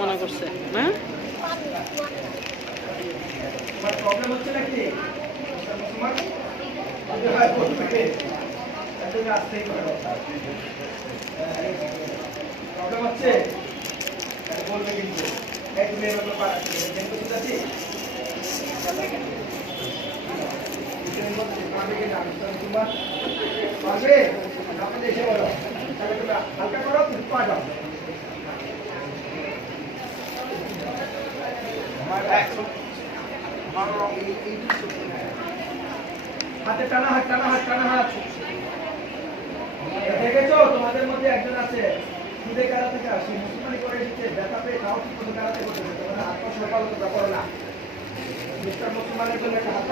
মনে করছে হ্যাঁ প্রবলেম হচ্ছে নাকি প্রবলেম হচ্ছে বলবে কিন্তু তুমি এর ব্যাপার কিন্তু বুঝাচ্ছি তোমার পারবে আপনাদের এসে বলো তাহলে তুমি হালকা করো তুমি পাঠাও হাতে টানা হাত টানা হাত টানা হাত দেখেছো তোমাদের মধ্যে একজন আছে সুদে কারা থেকে আসে মুসলমানি করে এসেছে ব্যথা পেয়ে তাও ঠিক মতো কারাতে করতেছে তোমরা আত্মসফলতা করো না মিস্টার মুসলমানের জন্য একটা হাত